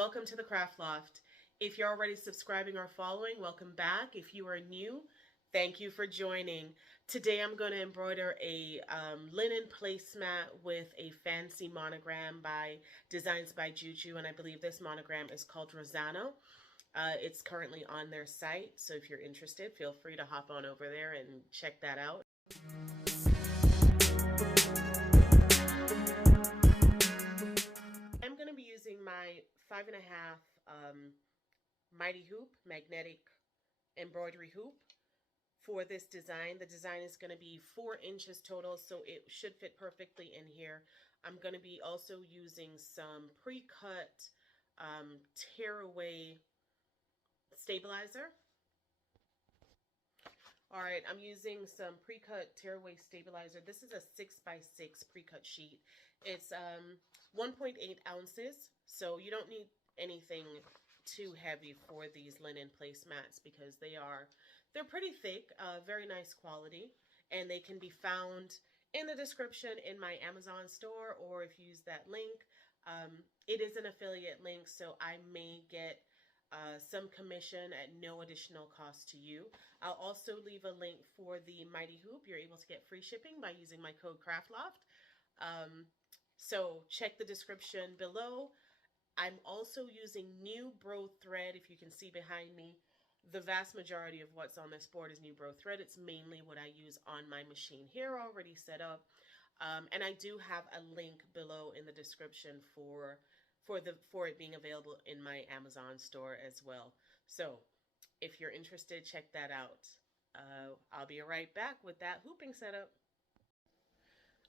welcome to the Craft Loft. If you're already subscribing or following, welcome back. If you are new, thank you for joining. Today I'm going to embroider a linen placemat with a fancy monogram by Designs by Juju, and I believe this monogram is called Rosano. It's currently on their site, so if you're interested, feel free to hop on over there and check that out. I'm going to be using my 5.5 Mighty Hoop magnetic embroidery hoop for this design. The design is going to be 4 inches total, so it should fit perfectly in here. I'm going to be also using some pre-cut tearaway stabilizer. All right, I'm using some pre-cut tearaway stabilizer. This is a 6x6 pre-cut sheet. It's 1.8 ounces, so you don't need anything too heavy for these linen placemats because they're pretty thick, very nice quality, and they can be found in the description in my Amazon store, or if you use that link. It is an affiliate link, so I may get some commission at no additional cost to you. I'll also leave a link for the Mighty Hoop. You're able to get free shipping by using my code CraftLoft. So check the description below. I'm also using new Bro thread. If you can see behind me, the vast majority of what's on this board is new Bro thread. It's mainly what I use on my machine here already set up. And I do have a link below in the description for it being available in my Amazon store as well. So if you're interested, check that out. I'll be right back with that hooping setup.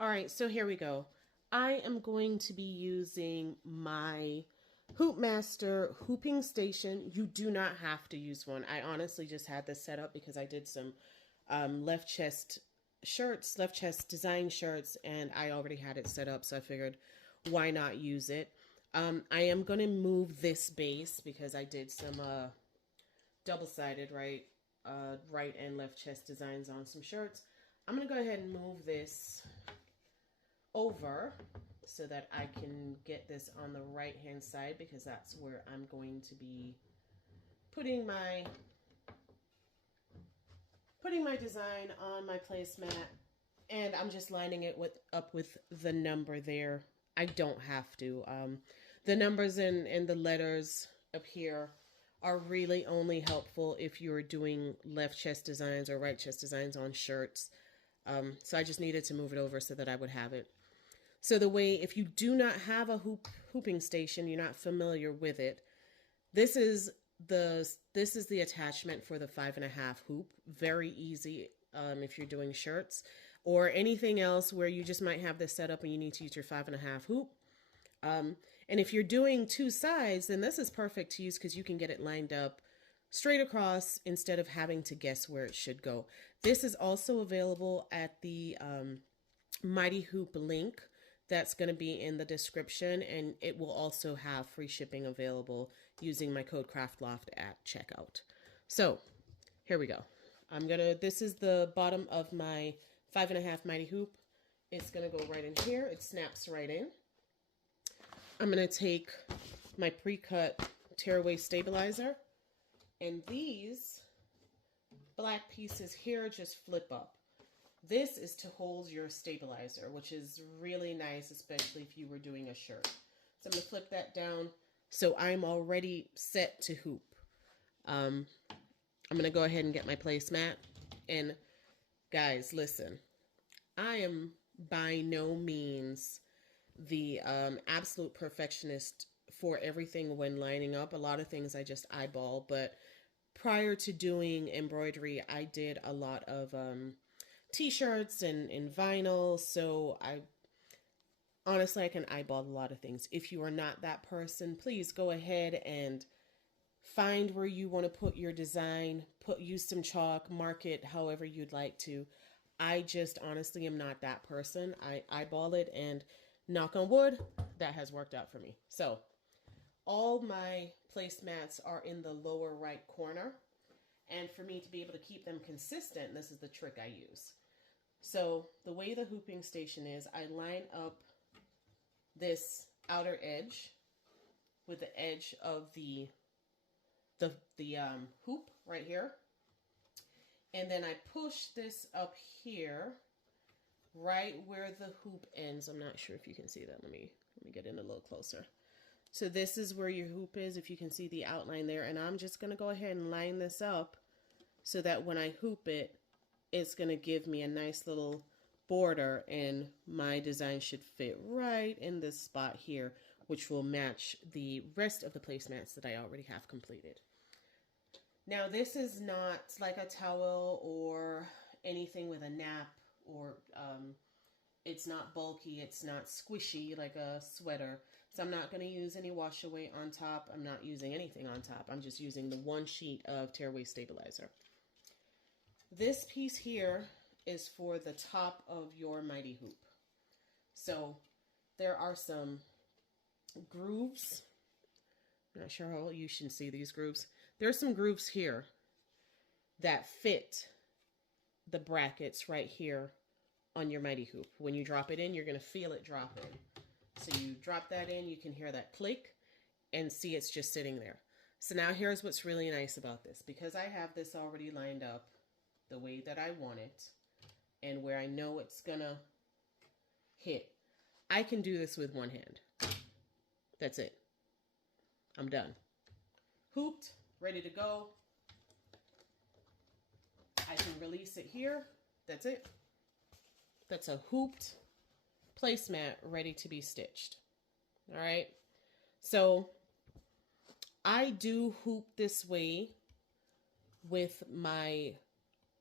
All right, so here we go. I am going to be using my Hoopmaster hooping station. You do not have to use one. I honestly just had this set up because I did some left chest shirts, left chest design shirts, and I already had it set up, so I figured why not use it. I am going to move this base because I did some double-sided right and left chest designs on some shirts. I'm going to go ahead and move this over so that I can get this on the right-hand side because that's where I'm going to be putting my design on my placemat, and I'm just lining it up with the number there. I don't have to. The numbers and the letters up here are really only helpful if you're doing left chest designs or right chest designs on shirts. So I just needed to move it over so that I would have it. So the way, if you do not have a hooping station, you're not familiar with it, this is the attachment for the 5.5 hoop. Very easy if you're doing shirts or anything else where you just might have this set up and you need to use your 5.5 hoop. And if you're doing 2 sides, then this is perfect to use because you can get it lined up straight across instead of having to guess where it should go. This is also available at the Mighty Hoop link that's going to be in the description, and it will also have free shipping available using my code CraftLoft at checkout. So here we go. This is the bottom of my 5.5 Mighty Hoop. It's going to go right in here. It snaps right in. I'm going to take my pre-cut tearaway stabilizer, and these black pieces here just flip up. This is to hold your stabilizer, which is really nice, especially if you were doing a shirt. So I'm going to flip that down so I'm already set to hoop. I'm going to go ahead and get my placemat. And guys, listen, I am by no means the absolute perfectionist for everything when lining up. A lot of things I just eyeball, but prior to doing embroidery, I did a lot of t-shirts and vinyl, so I can eyeball a lot of things. If you are not that person, please go ahead and find where you want to put your design, use some chalk, mark it however you'd like to. I just honestly am not that person. I eyeball it, and knock on wood, that has worked out for me. So all my placemats are in the lower right corner, and for me to be able to keep them consistent, this is the trick I use. So the way the hooping station is, I line up this outer edge with the edge of the hoop right here. And then I push this up here, right where the hoop ends. I'm not sure if you can see that. Let me get in a little closer. So this is where your hoop is, if you can see the outline there. And I'm just going to go ahead and line this up so that when I hoop it, it's going to give me a nice little border, and my design should fit right in this spot here, which will match the rest of the placemats that I already have completed. Now, this is not like a towel or anything with a nap, or it's not bulky, it's not squishy like a sweater. So I'm not going to use any wash away on top. I'm not using anything on top. I'm just using the one sheet of Tearaway Stabilizer. This piece here is for the top of your Mighty Hoop. So there are some grooves. I'm not sure how you should see these grooves. There are some grooves here that fit the brackets right here on your Mighty Hoop. When you drop it in, you're going to feel it drop in. So you drop that in, you can hear that click and see it's just sitting there. So now here's what's really nice about this. Because I have this already lined up the way that I want it and where I know it's going to hit, I can do this with one hand. That's it. I'm done. Hooped, ready to go. I can release it here. That's it. That's a hooped placemat ready to be stitched. All right. So I do hoop this way with my,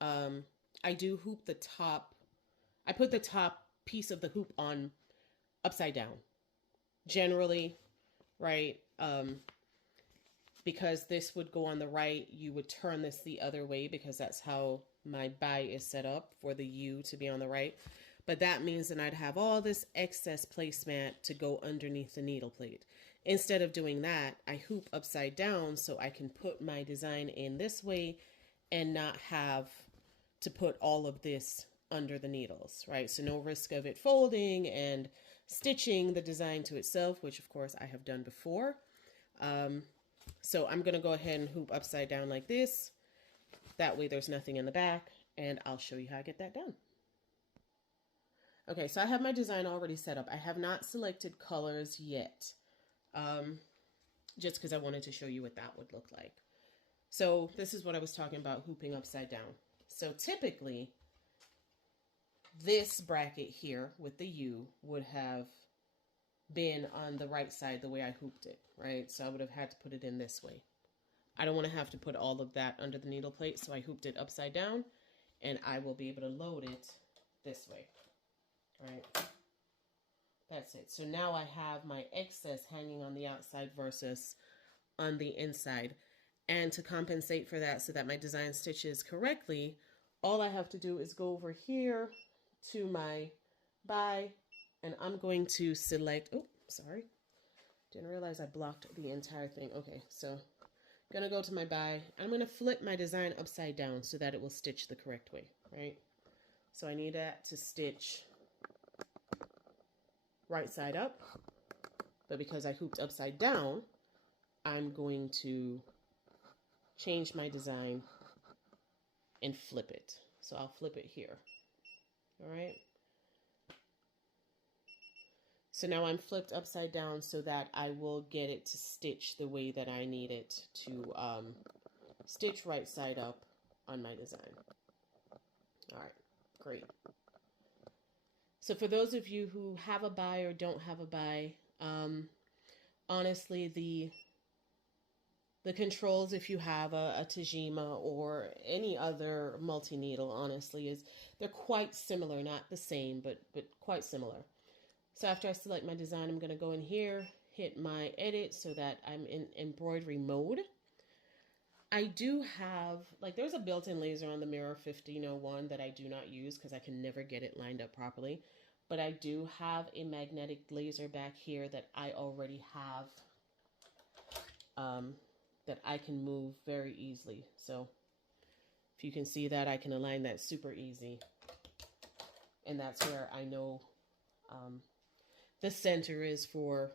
I do hoop the top. I put the top piece of the hoop on upside down. Generally, right? Because this would go on the right, you would turn this the other way because that's how my bie is set up, for the U to be on the right. But that means that I'd have all this excess placemat to go underneath the needle plate. Instead of doing that, I hoop upside down so I can put my design in this way and not have to put all of this under the needles, right? So no risk of it folding and stitching the design to itself, which of course I have done before. So I'm going to go ahead and hoop upside down like this. That way there's nothing in the back, and I'll show you how I get that done. Okay, so I have my design already set up. I have not selected colors yet, just because I wanted to show you what that would look like. So this is what I was talking about, hooping upside down. So typically, this bracket here with the U would have been on the right side the way I hooped it, right? So I would have had to put it in this way. I don't want to have to put all of that under the needle plate, so I hooped it upside down, and I will be able to load it this way, right? That's it. So now I have my excess hanging on the outside versus on the inside. And to compensate for that so that my design stitches correctly, all I have to do is go over here to my bie, and I'm going to select, oh, sorry. Didn't realize I blocked the entire thing. Okay, so gonna go to my bie. I'm gonna flip my design upside down so that it will stitch the correct way, right? So I need that to stitch right side up, but because I hooped upside down, I'm going to change my design and flip it. So I'll flip it here, all right? So now I'm flipped upside down so that I will get it to stitch the way that I need it to stitch right side up on my design. All right, great. So for those of you who have a bie or don't have a bie, honestly, the controls, if you have a Tajima or any other multi-needle, honestly, they're quite similar, not the same, but quite similar. So after I select my design, I'm going to go in here, hit my edit so that I'm in embroidery mode. I do have, like, there's a built-in laser on the Mira 1501 that I do not use because I can never get it lined up properly. But I do have a magnetic laser back here that I already have, that I can move very easily. So if you can see that, I can align that super easy. And that's where I know the center is for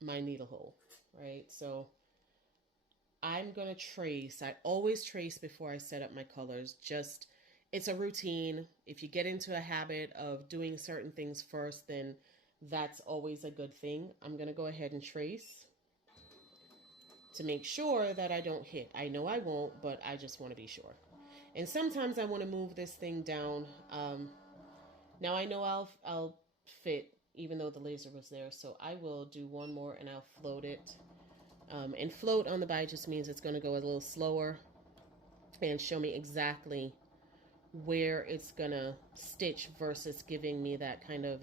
my needle hole. right? So I'm going to trace. I always trace before I set up my colors. Just, it's a routine. If you get into a habit of doing certain things first, then that's always a good thing. I'm going to go ahead and trace to make sure that I don't hit. I know I won't, but I just want to be sure. And sometimes I want to move this thing down. Now I know I'll fit even though the laser was there. So I will do one more and I'll float it. And float on the by just means it's going to go a little slower and show me exactly where it's going to stitch versus giving me that kind of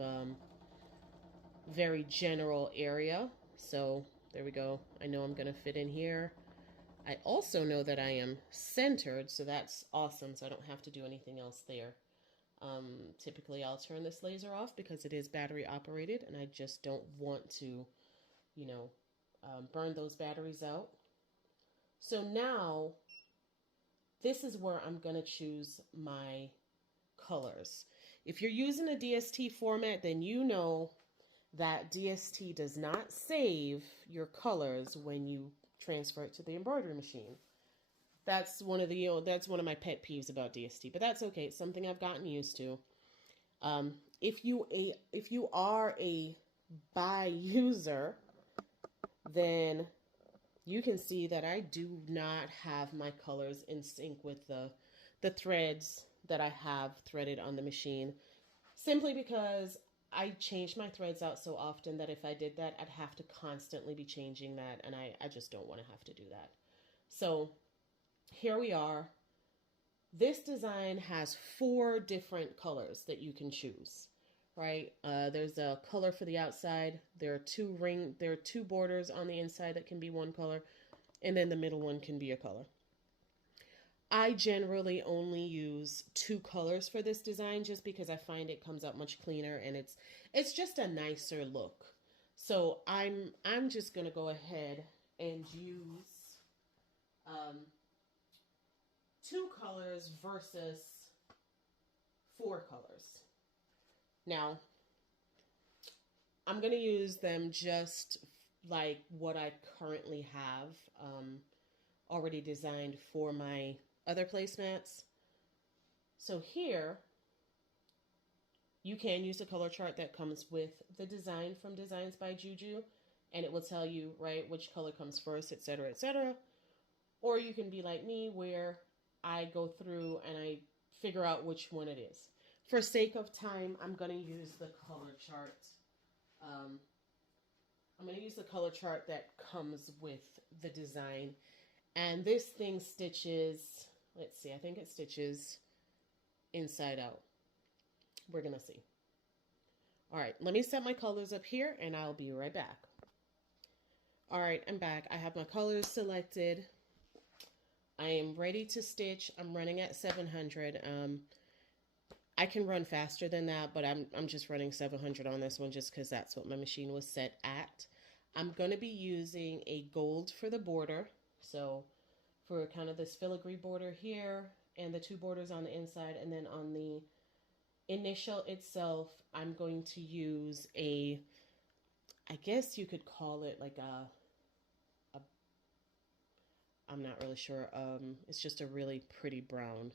very general area. So there we go. I know I'm going to fit in here. I also know that I am centered, so that's awesome. So I don't have to do anything else there. Typically I'll turn this laser off because it is battery operated and I just don't want to, you know, burn those batteries out. So now this is where I'm going to choose my colors. If you're using a DST format, then you know that DST does not save your colors when you transfer it to the embroidery machine. That's one of the, that's one of my pet peeves about DST, but that's okay. It's something I've gotten used to. If you are a by user, then you can see that I do not have my colors in sync with the threads that I have threaded on the machine, simply because I change my threads out so often that if I did that, I'd have to constantly be changing that, and I just don't want to have to do that. So here we are. This design has 4 different colors that you can choose, right? There's a color for the outside. There are 2 borders on the inside that can be one color, and then the middle one can be a color. I generally only use 2 colors for this design just because I find it comes out much cleaner and it's just a nicer look. So I'm just gonna go ahead and use 2 colors versus 4 colors. Now, I'm going to use them just like what I currently have already designed for my other placemats. So here, you can use a color chart that comes with the design from Designs by Juju, and it will tell you, right, which color comes first, etc., etc. Or you can be like me, where I go through and I figure out which one it is. For sake of time, I'm going to use the color chart. I'm going to use the color chart that comes with the design. And this thing stitches, let's see, I think it stitches inside out. We're going to see. All right, let me set my colors up here and I'll be right back. All right, I'm back. I have my colors selected. I am ready to stitch. I'm running at 700. I can run faster than that, but I'm just running 700 on this one just because that's what my machine was set at. I'm going to be using a gold for the border. So for kind of this filigree border here and the 2 borders on the inside, and then on the initial itself, I'm going to use a, I guess you could call it like a I'm not really sure. It's just a really pretty brown.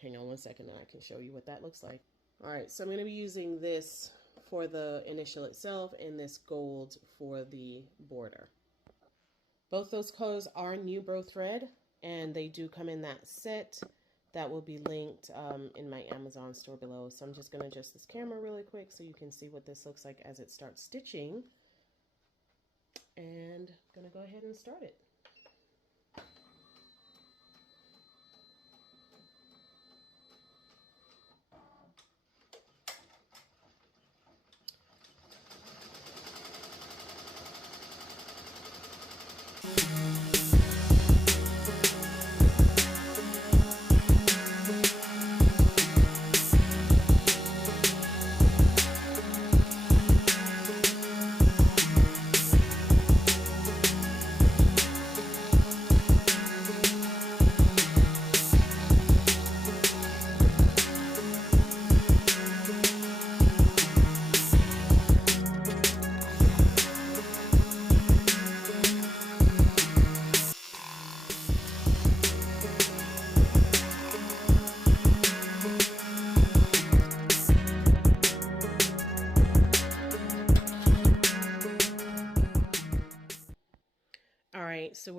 Hang on one second and I can show you what that looks like. All right, so I'm going to be using this for the initial itself and this gold for the border. Both those colors are Nubro thread, and they do come in that set. That will be linked in my Amazon store below. So I'm just going to adjust this camera really quick so you can see what this looks like as it starts stitching. And I'm going to go ahead and start it.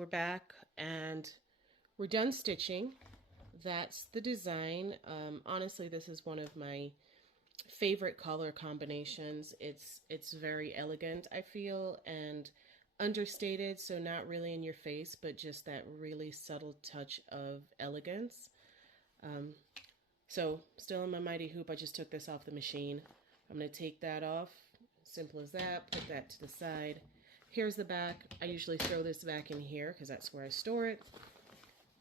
we're back and we're done stitching. That's the design. Honestly, this is one of my favorite color combinations. It's very elegant, I feel, and understated, so not really in your face, but just that really subtle touch of elegance. So still in my Mighty Hoop, I just took this off the machine. I'm going to take that off, simple as that, put that to the side. Here's the back. I usually throw this back in here because that's where I store it.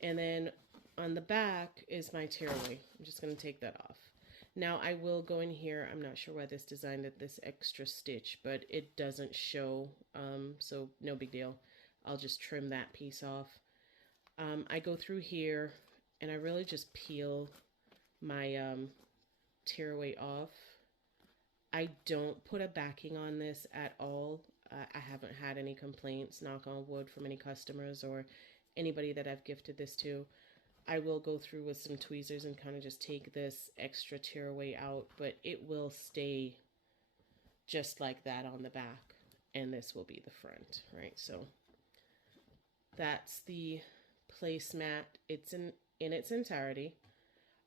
And then on the back is my tearaway. I'm just going to take that off. Now I will go in here. I'm not sure why this designed this extra stitch, but it doesn't show, so no big deal. I'll just trim that piece off. I go through here and I really just peel my tearaway off. I don't put a backing on this at all. I haven't had any complaints, knock on wood, from any customers or anybody that I've gifted this to. I will go through with some tweezers and kind of just take this extra tearaway out, but it will stay just like that on the back, and this will be the front, right? So that's the placemat. It's in its entirety.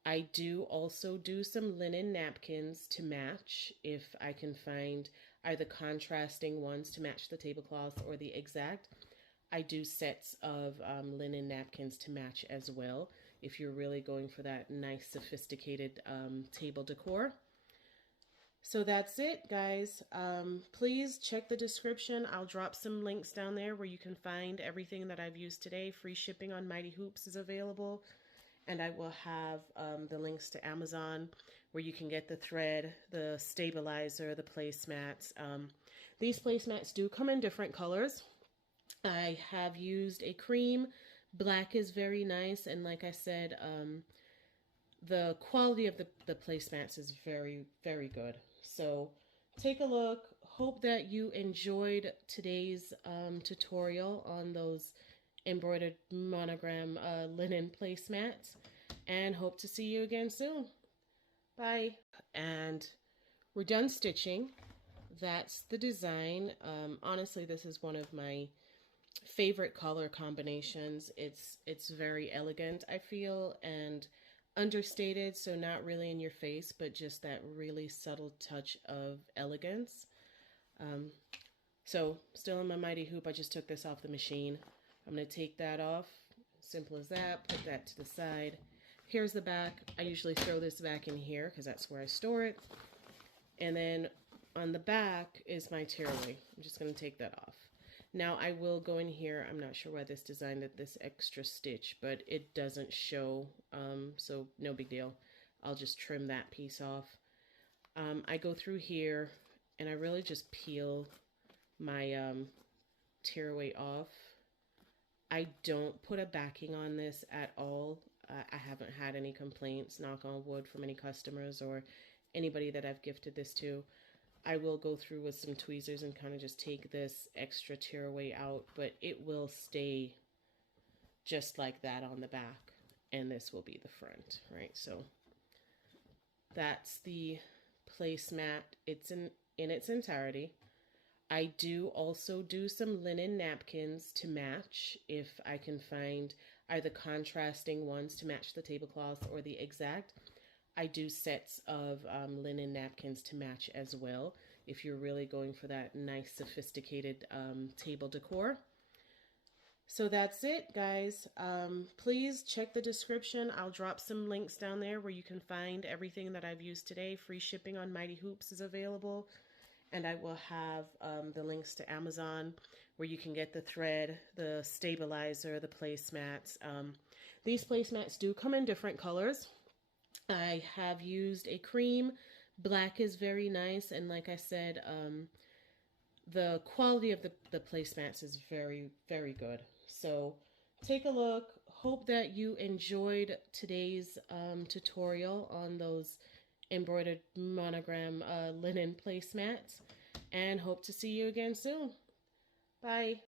I do also do some linen napkins to match if I can find either contrasting ones to match the tablecloth or the exact. I do sets of linen napkins to match as well if you're really going for that nice sophisticated table decor. So that's it, guys. Please check the description. I'll drop some links down there where you can find everything that I've used today. Free shipping on Mighty Hoops is available. And I will have the links to Amazon where you can get the thread, the stabilizer, the placemats. These placemats do come in different colors. I have used a cream. Black is very nice, and like I said, the quality of the placemats is very, very good. So take a look. Hope that you enjoyed today's tutorial on those embroidered monogram linen placemats, and hope to see you again soon. Bye. And we're done stitching. That's the design. Honestly, this is one of my favorite color combinations. It's very elegant, I feel, and understated, so not really in your face, but just that really subtle touch of elegance. So still in my Mighty Hoop, I just took this off the machine. I'm going to take that off, simple as that, put that to the side. Here's the back. I usually throw this back in here because that's where I store it. And then on the back is my tearaway. I'm just going to take that off. Now I will go in here. I'm not sure why this designed this extra stitch, but it doesn't show, so no big deal. I'll just trim that piece off. I go through here and I really just peel my tearaway off. I don't put a backing on this at all. I haven't had any complaints, knock on wood, from any customers or anybody that I've gifted this to. I will go through with some tweezers and kind of just take this extra tearaway out, but it will stay just like that on the back, and this will be the front, right? So that's the placemat. It's in its entirety. I do also do some linen napkins to match if I can find either contrasting ones to match the tablecloth or the exact. I do sets of linen napkins to match as well if you're really going for that nice sophisticated table decor. So that's it, guys. Please check the description. I'll drop some links down there where you can find everything that I've used today. Free shipping on Mighty Hoops is available. And I will have the links to Amazon where you can get the thread, the stabilizer, the placemats. These placemats do come in different colors. I have used a cream. Black is very nice, and like I said, the quality of the placemats is very, very good. So take a look. Hope that you enjoyed today's tutorial on those embroidered monogram linen placemats, and hope to see you again soon. Bye.